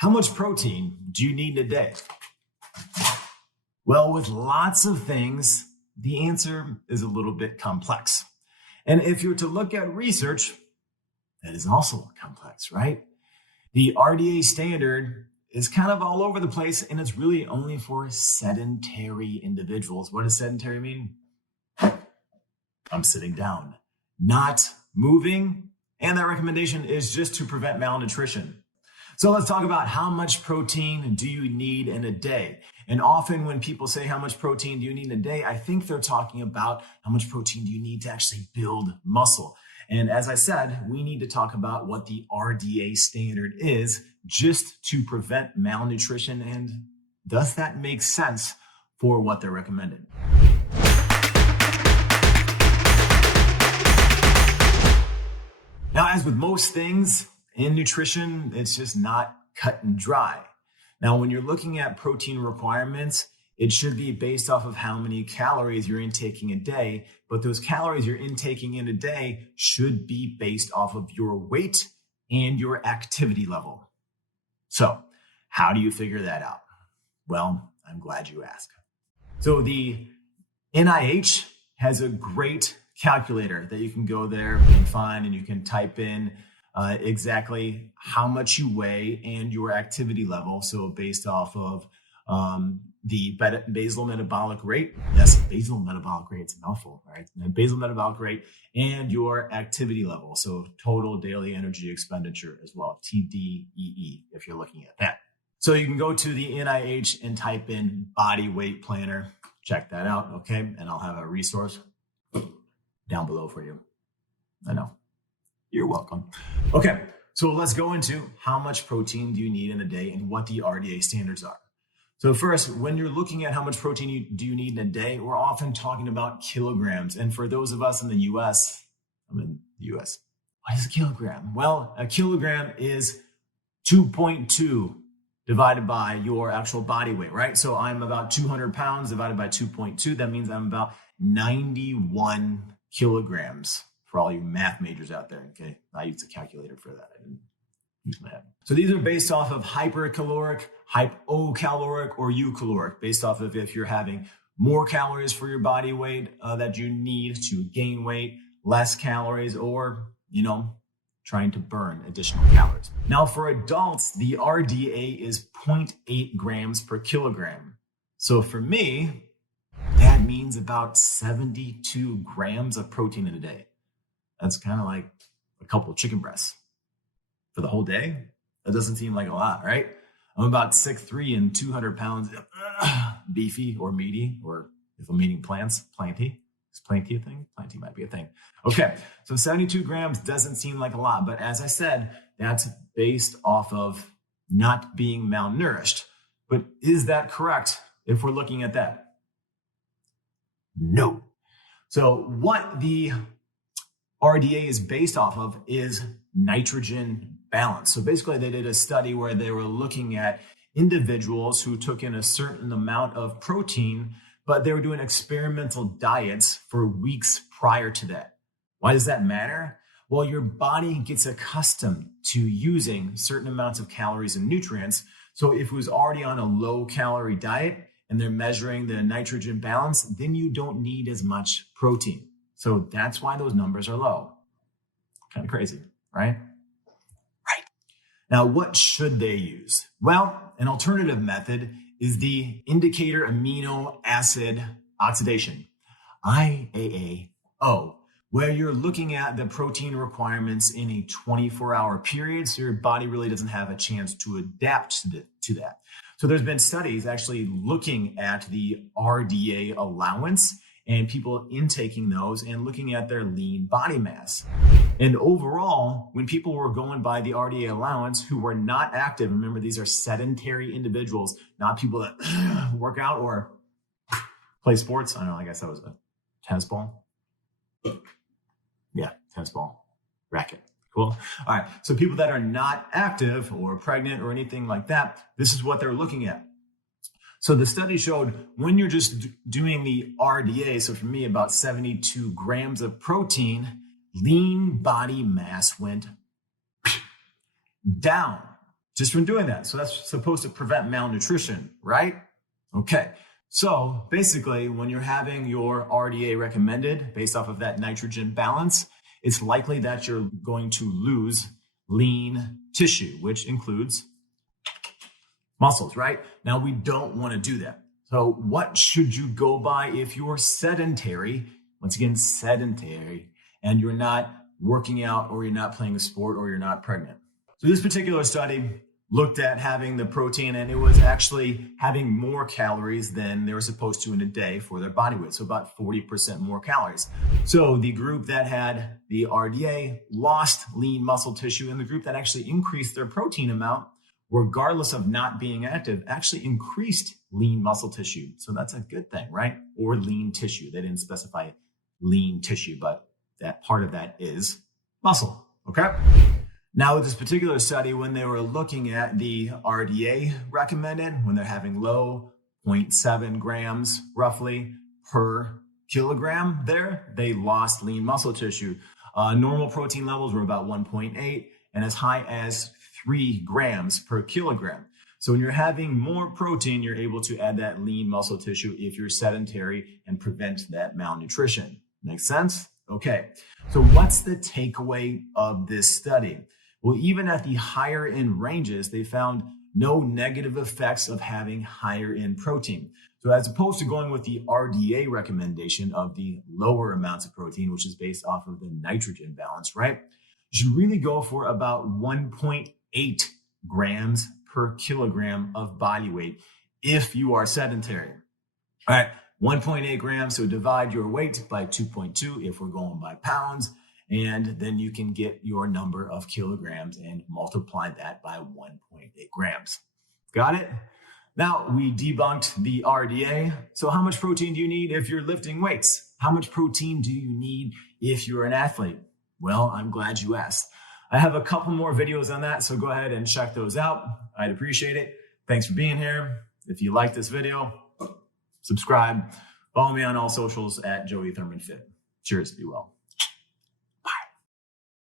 How much protein do you need in a day? Well, with lots of things, the answer is a little bit complex. And if you're to look at research, that is also complex, right? The RDA standard is kind of all over the place, and it's really only for sedentary individuals. What does sedentary mean? I'm sitting down, not moving, and that recommendation is just to prevent malnutrition. So let's talk about how much protein do you need in a day? And often when people say how much protein do you need in a day, I think they're talking about how much protein do you need to actually build muscle. And as I said, we need to talk about what the RDA standard is just to prevent malnutrition. And does that make sense for what they're recommending? Now, as with most things in nutrition, it's just not cut and dry. Now, when you're looking at protein requirements, it should be based off of how many calories you're intaking a day, but those calories you're intaking in a day should be based off of your weight and your activity level. So how do you figure that out? Well, I'm glad you asked. So the NIH has a great calculator that you can go there and find, and you can type in exactly how much you weigh and your activity level. So based off of the basal metabolic rate. Yes, basal metabolic rate, it's a mouthful, right? And basal metabolic rate and your activity level. So total daily energy expenditure as well, TDEE, if you're looking at that. So you can go to the NIH and type in body weight planner. Check that out, okay? And I'll have a resource down below for you. I know. You're welcome. Okay, so let's go into how much protein do you need in a day and what the RDA standards are. So first, when you're looking at how much protein do you need in a day, we're often talking about kilograms. And for those of us in the US, I'm in the US, what is a kilogram? Well, a kilogram is 2.2 divided by your actual body weight, right? So I'm about 200 pounds divided by 2.2. That means I'm about 91 kilograms for all you math majors out there. Okay, I used a calculator for that. I didn't use my head. So these are based off of hypercaloric, hypocaloric, or eucaloric, based off of if you're having more calories for your body weight that you need to gain weight, less calories, or, trying to burn additional calories. Now for adults, the RDA is 0.8 grams per kilogram. So for me, that means about 72 grams of protein in a day. That's kind of like a couple of chicken breasts for the whole day. That doesn't seem like a lot, right? I'm about 6'3" and 200 pounds, beefy or meaty, or if I'm eating plants, planty. Is planty a thing? Planty might be a thing. Okay, so 72 grams doesn't seem like a lot, but as I said, that's based off of not being malnourished. But is that correct if we're looking at that? No. So what the RDA is based off of is nitrogen balance. So basically they did a study where they were looking at individuals who took in a certain amount of protein, but they were doing experimental diets for weeks prior to that. Why does that matter? Well, your body gets accustomed to using certain amounts of calories and nutrients. So if it was already on a low calorie diet and they're measuring the nitrogen balance, then you don't need as much protein. So that's why those numbers are low. Kind of crazy, right? Right. Now, what should they use? Well, an alternative method is the indicator amino acid oxidation, IAAO, where you're looking at the protein requirements in a 24-hour period, so your body really doesn't have a chance to adapt to that. So there's been studies actually looking at the RDA allowance and people intaking those and looking at their lean body mass. And overall, when people were going by the RDA allowance who were not active, remember these are sedentary individuals, not people that work out or play sports. I don't know, I guess that was a tennis ball. Yeah, tennis ball, racket. Cool. All right. So people that are not active or pregnant or anything like that, this is what they're looking at. So the study showed when you're just doing the RDA, so for me, about 72 grams of protein, lean body mass went down. just from doing that. So that's supposed to prevent malnutrition, right? Okay. So basically, when you're having your RDA recommended based off of that nitrogen balance, it's likely that you're going to lose lean tissue, which includes muscles, right? Now, we don't want to do that. So what should you go by if you're sedentary? Once again, sedentary, and you're not working out, or you're not playing a sport, or you're not pregnant. So this particular study looked at having the protein, and it was actually having more calories than they were supposed to in a day for their body weight. So about 40% more calories. So the group that had the RDA lost lean muscle tissue, and the group that actually increased their protein amount, regardless of not being active, actually increased lean muscle tissue. So that's a good thing, right? Or lean tissue. They didn't specify lean tissue, but that part of that is muscle, okay? Now, with this particular study, when they were looking at the RDA recommended, when they're having low, 0.7 grams roughly per kilogram there, they lost lean muscle tissue. Normal protein levels were about 1.8 and as high as 3 grams per kilogram. So when you're having more protein, you're able to add that lean muscle tissue if you're sedentary and prevent that malnutrition. Make sense? Okay. So what's the takeaway of this study? Well, even at the higher end ranges, they found no negative effects of having higher end protein. So as opposed to going with the RDA recommendation of the lower amounts of protein, which is based off of the nitrogen balance, right? You should really go for about 1.8 grams per kilogram of body weight if you are sedentary. All right, 1.8 grams. So divide your weight by 2.2 if we're going by pounds. And then you can get your number of kilograms and multiply that by 1.8 grams. Got it? Now we debunked the RDA. So how much protein do you need if you're lifting weights? How much protein do you need if you're an athlete? Well, I'm glad you asked. I have a couple more videos on that, so go ahead and check those out. I'd appreciate it. Thanks for being here. If you like this video, subscribe. Follow me on all socials at Joey Thurman Fit. Cheers, be well.